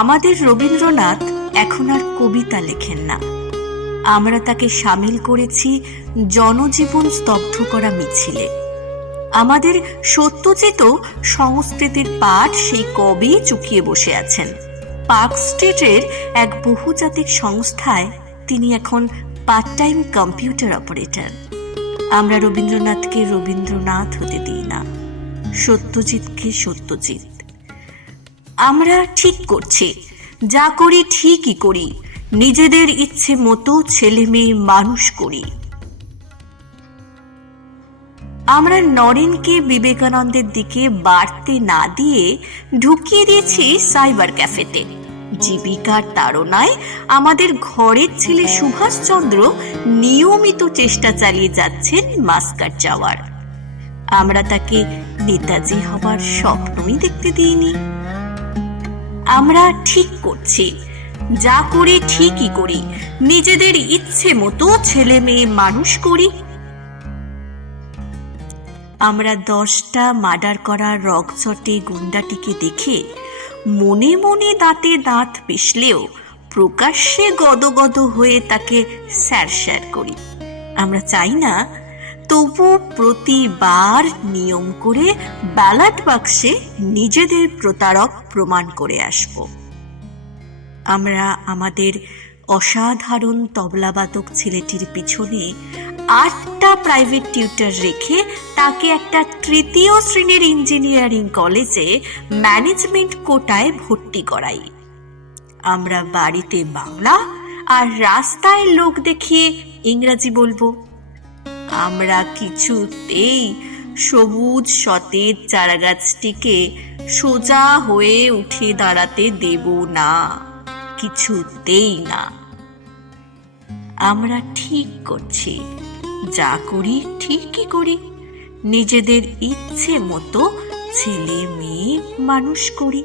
আমাদের রবীন্দ্রনাথ এখন আর কবিতা লেখেন না। আমরা তাকে সামিল করেছি জনজীবন স্তব্ধ করা মিছিলে। আমাদের সত্যজিৎ সংস্কৃতির পাঠ সেই কবে চুকিয়ে বসে আছেন। পার্ক স্ট্রিটের এক বহুজাতিক সংস্থায় তিনি এখন পার্ট টাইম কম্পিউটার অপারেটর। আমরা রবীন্দ্রনাথকে রবীন্দ্রনাথ হতে দিই না, সত্যজিৎকে সত্যজিৎ। আমরা ঠিক করছি, যা করি ঠিকই করি, নিজেদের ইচ্ছে মতো ছেলে মেয়ে মানুষ করি। আমরা নরেনকে বিবেকানন্দের দিকে বাড়তে না দিয়ে ঢুকিয়ে দিয়েছি সাইবার ক্যাফেতে। জীবিকার তাড়নায় আমাদের ঘরের ছেলে সুভাষচন্দ্র নিয়মিত চেষ্টা চালিয়ে যাচ্ছেন মাস্কাট যাওয়ার। আমরা তাকে নেতাজি হবার স্বপ্নই দেখতে দিইনি। আমরা ঠিক করছি, যা করি ঠিকই করি, নিজেদের ইচ্ছে মতো ছেলে মেয়ে মানুষ করি। আমরা 10টা মার্ডার করা রকচটে গুন্ডাটিকে দেখে মনে মনে দাঁতে দাঁত পিষলেও প্রকাশ্যে গদগদ হয়ে তাকে স্যার করি। আমরা চাই না, তবু প্রতিবার নিয়ম করে ব্যালট বাক্সে নিজেদের প্রতারক প্রমাণ করে আসব। আমরা আমাদের অসাধারণ তবলাবাদক ছেলেটির পিছনে 8টা প্রাইভেট টিউটর রেখে তাকে একটা 3য় শ্রেণীর ইঞ্জিনিয়ারিং কলেজে ম্যানেজমেন্ট কোটায় ভর্তি করাই। আমরা বাড়িতে বাংলা আর রাস্তায় লোক দেখিয়ে ইংরাজি বলবো। আমরা কিছুতেই সবুজ সতেজ চারাগাছটিকে সোজা হয়ে উঠে দাঁড়াতে দেব না, কিছুতেই না। আমরা ঠিক করছি, যা করি ঠিকই করি, নিজেদের ইচ্ছে মতো ছেলে মেয়ে মানুষ করি।